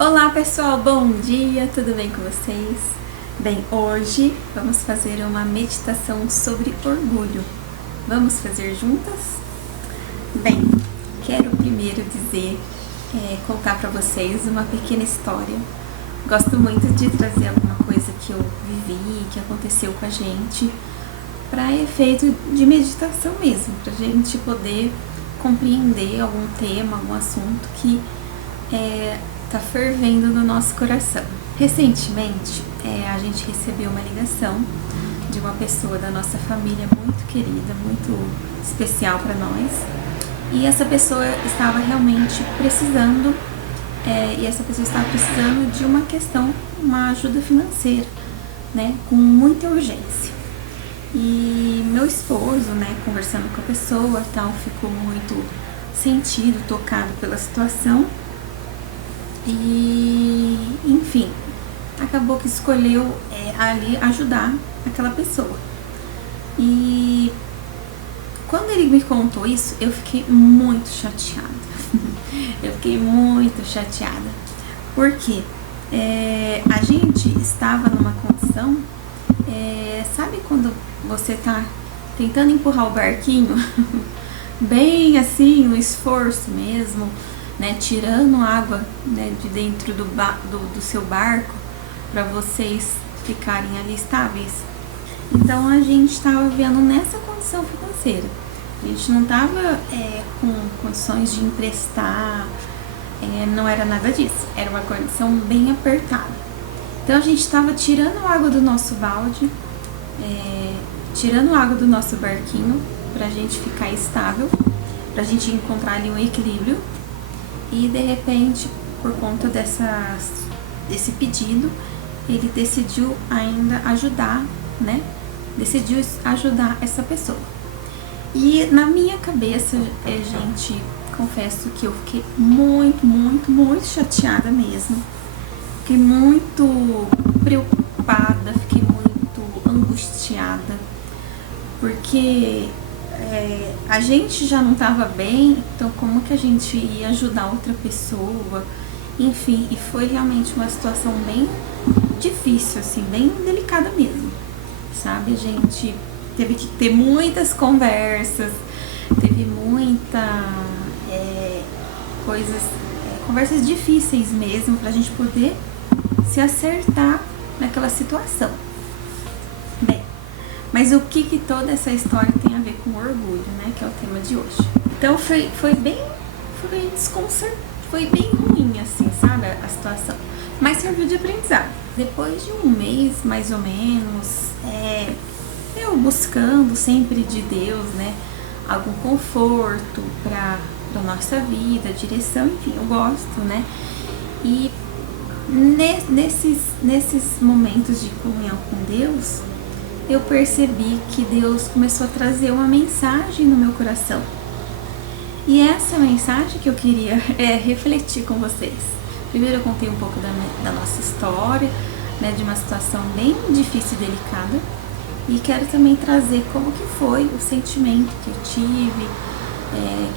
Olá pessoal, bom dia, tudo bem com vocês? Bem, hoje vamos fazer uma meditação sobre orgulho. Vamos fazer juntas? Bem, quero primeiro contar para vocês uma pequena história. Gosto muito de trazer alguma coisa que eu vivi, que aconteceu com a gente, para efeito de meditação mesmo, para a gente poder compreender algum tema, algum assunto que tá fervendo no nosso coração. Recentemente, a gente recebeu uma ligação de uma pessoa da nossa família muito querida, muito especial para nós. E essa pessoa estava realmente precisando, de uma questão, uma ajuda financeira, né, com muita urgência. E meu esposo, né, conversando com a pessoa, tal, ficou muito sentido, tocado pela situação. E, enfim, acabou que escolheu ali ajudar aquela pessoa. E quando ele me contou isso, eu fiquei muito chateada. Porque a gente estava numa condição, sabe quando você tá tentando empurrar o barquinho, bem assim, no esforço mesmo, né, tirando água, né, de dentro do seu barco para vocês ficarem ali estáveis. Então a gente estava vendo nessa condição financeira. A gente não estava com condições de emprestar, não era nada disso. Era uma condição bem apertada. Então a gente estava tirando água do nosso balde, tirando água do nosso barquinho para a gente ficar estável, para a gente encontrar ali um equilíbrio. E de repente, por conta desse pedido, ele decidiu ainda ajudar, né? Decidiu ajudar essa pessoa. E na minha cabeça, gente, confesso que eu fiquei muito chateada mesmo. Fiquei muito preocupada, fiquei muito angustiada, porque a gente já não estava bem, então como que a gente ia ajudar outra pessoa? Enfim, e foi realmente uma situação bem difícil, assim, bem delicada mesmo, sabe? A gente teve que ter muitas conversas, teve conversas difíceis mesmo, pra gente poder se acertar naquela situação. Bem, mas o que toda essa história tem a ver com orgulho, né? Que é o tema de hoje. Então foi bem ruim, assim, sabe? A situação. Mas serviu de aprendizado. Depois de um mês, mais ou menos, eu buscando sempre de Deus, né? Algum conforto pra nossa vida, direção, enfim, eu gosto, né? E nesses momentos de comunhão com Deus, eu percebi que Deus começou a trazer uma mensagem no meu coração. E essa mensagem que eu queria refletir com vocês. Primeiro eu contei um pouco da nossa história, né, de uma situação bem difícil e delicada. E quero também trazer como que foi o sentimento que eu tive,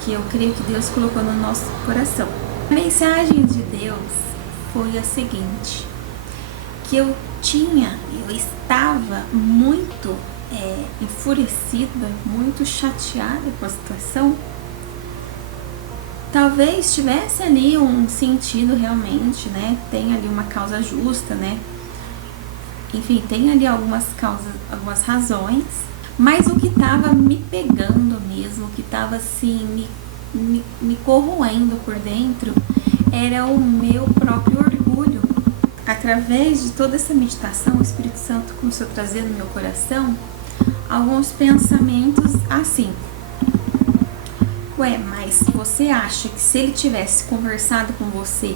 que eu creio que Deus colocou no nosso coração. A mensagem de Deus foi a seguinte, que eu estava muito enfurecida, muito chateada com a situação. Talvez tivesse ali um sentido realmente, né? Tem ali uma causa justa, né? Enfim, tem ali algumas razões. Mas o que estava me pegando mesmo, o que estava assim, me corroendo por dentro, era o meu próprio orgulho. Através de toda essa meditação, o Espírito Santo começou a trazer no meu coração alguns pensamentos assim. Ué, mas você acha que se ele tivesse conversado com você,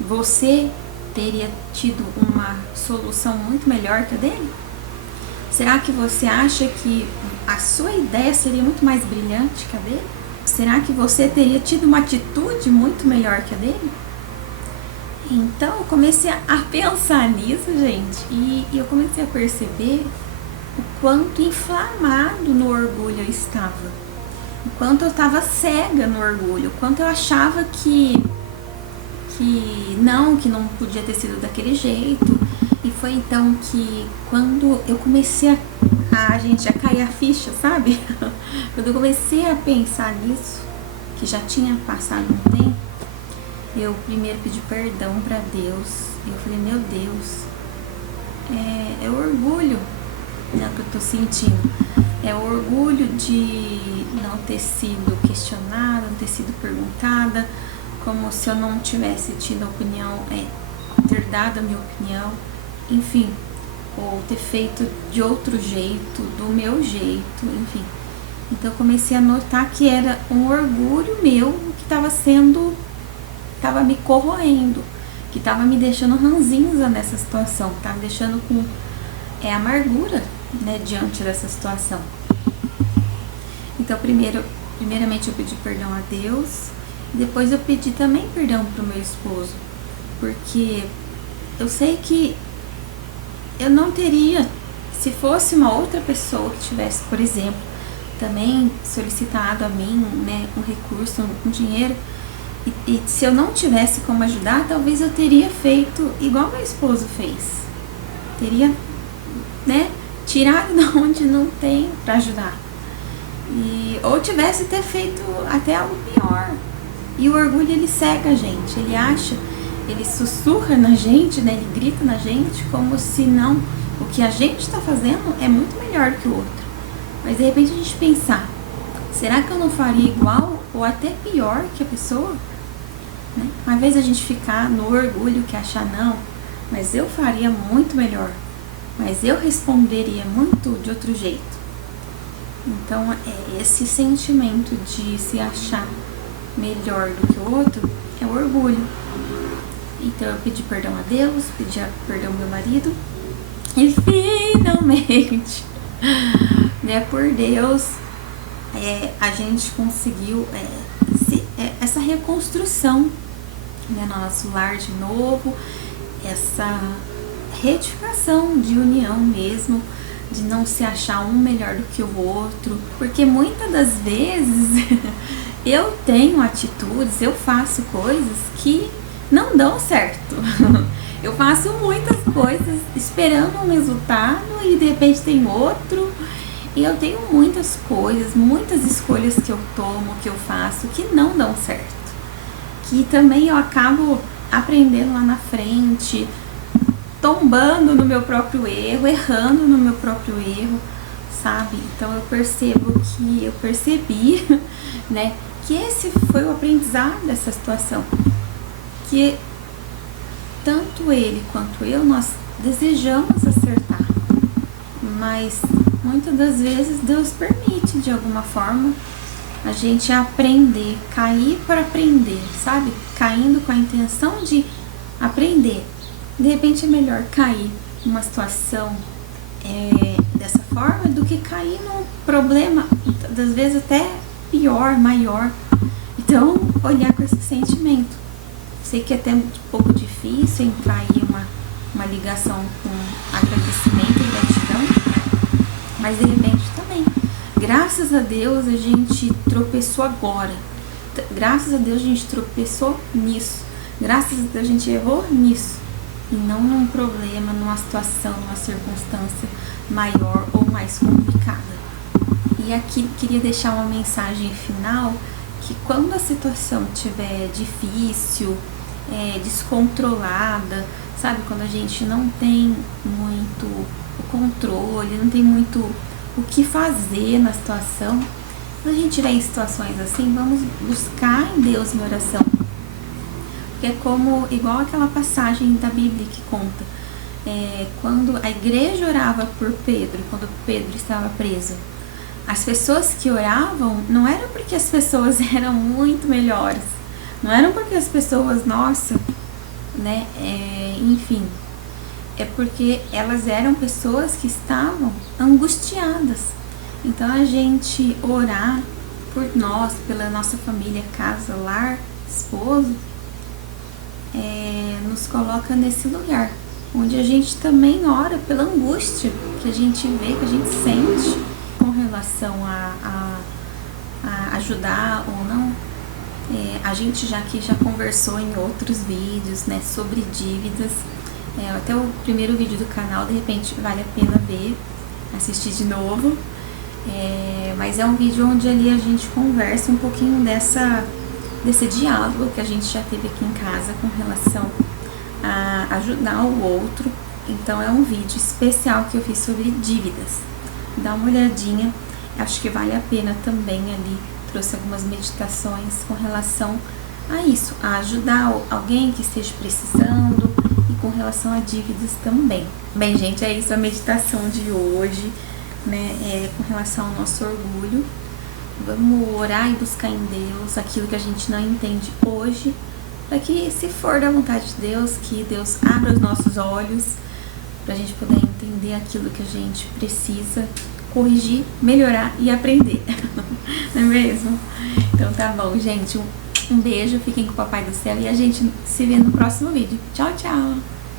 você teria tido uma solução muito melhor que a dele? Será que você acha que a sua ideia seria muito mais brilhante que a dele? Será que você teria tido uma atitude muito melhor que a dele? Então eu comecei a pensar nisso, gente, e eu comecei a perceber o quanto inflamado no orgulho eu estava, o quanto eu estava cega no orgulho, o quanto eu achava que que não podia ter sido daquele jeito. E foi então que quando eu comecei a cair a ficha, sabe? Quando eu comecei a pensar nisso, que já tinha passado um tempo, eu primeiro pedi perdão para Deus. Eu falei, meu Deus, é o orgulho, né, que eu tô sentindo. É o orgulho de não ter sido questionada, não ter sido perguntada, como se eu não tivesse tido a opinião, ter dado a minha opinião, enfim, ou ter feito de outro jeito, do meu jeito, enfim. Então eu comecei a notar que era um orgulho meu que estava me corroendo, que estava me deixando ranzinza nessa situação, estava me deixando com amargura, né, diante dessa situação. Então primeiramente eu pedi perdão a Deus, e depois eu pedi também perdão pro meu esposo, porque eu sei que eu não teria, se fosse uma outra pessoa que tivesse, por exemplo, também solicitado a mim, né, um recurso, um dinheiro, e se eu não tivesse como ajudar, talvez eu teria feito igual meu esposo fez. Teria, né, tirado de onde não tem para ajudar. Ou tivesse ter feito até algo pior. E o orgulho, ele cega a gente, ele sussurra na gente, né, ele grita na gente como se não, o que a gente está fazendo é muito melhor que o outro. Mas de repente a gente pensar, será que eu não faria igual ou até pior que a pessoa? Né? Ao invés a gente ficar no orgulho que achar, não, mas eu faria muito melhor, mas eu responderia muito de outro jeito. Então esse sentimento de se achar melhor do que o outro é o orgulho. Então eu pedi perdão a Deus, pedi perdão ao meu marido, e finalmente, né, por Deus, a gente conseguiu essa reconstrução, né, no nosso lar de novo, essa retificação de união mesmo, de não se achar um melhor do que o outro, porque muitas das vezes eu tenho atitudes, eu faço coisas que não dão certo. Eu faço muitas coisas esperando um resultado e de repente tem outro. E eu tenho muitas coisas, muitas escolhas que eu tomo, que eu faço, que não dão certo. Que também eu acabo aprendendo lá na frente, tombando no meu próprio erro, errando no meu próprio erro, sabe? Então eu percebi, né, que esse foi o aprendizado dessa situação. Que tanto ele quanto eu, nós desejamos acertar, mas muitas das vezes Deus permite, de alguma forma, a gente aprender, cair para aprender, sabe? Caindo com a intenção de aprender. De repente é melhor cair numa situação dessa forma do que cair num problema, às vezes até pior, maior. Então, olhar com esse sentimento. Sei que é até um pouco difícil entrar aí uma ligação com agradecimento e gratidão, mas de repente também. Graças a Deus a gente tropeçou agora. Graças a Deus a gente tropeçou nisso. Graças a Deus a gente errou nisso. E não num problema, numa situação, numa circunstância maior ou mais complicada. E aqui queria deixar uma mensagem final, que quando a situação estiver difícil, descontrolada, sabe? Quando a gente não tem muito o controle, não tem muito o que fazer na situação, quando a gente estiver em situações assim, vamos buscar em Deus uma oração. Porque é como, igual aquela passagem da Bíblia que conta, quando a igreja orava por Pedro, quando Pedro estava preso, as pessoas que oravam não eram porque as pessoas eram muito melhores, não eram porque as pessoas, nossa, né, enfim, é porque elas eram pessoas que estavam angustiadas. Então a gente orar por nós, pela nossa família, casa, lar, esposo, nos coloca nesse lugar, onde a gente também ora pela angústia que a gente vê, que a gente sente com relação a ajudar ou não. A gente já conversou em outros vídeos, né, sobre dívidas. Até o primeiro vídeo do canal, de repente vale a pena ver, assistir de novo. Mas é um vídeo onde ali a gente conversa um pouquinho desse diálogo que a gente já teve aqui em casa com relação a ajudar o outro. Então é um vídeo especial que eu fiz sobre dívidas. Dá uma olhadinha, acho que vale a pena também ali. Trouxe algumas meditações com relação a isso, a ajudar alguém que esteja precisando e com relação a dívidas também. Bem, gente, é isso a meditação de hoje, né? Com relação ao nosso orgulho. Vamos orar e buscar em Deus aquilo que a gente não entende hoje, para que, se for da vontade de Deus, que Deus abra os nossos olhos, para a gente poder entender aquilo que a gente precisa corrigir, melhorar e aprender. Não é mesmo? Então tá bom, gente. Um beijo, fiquem com o Papai do Céu e a gente se vê no próximo vídeo. Tchau, tchau!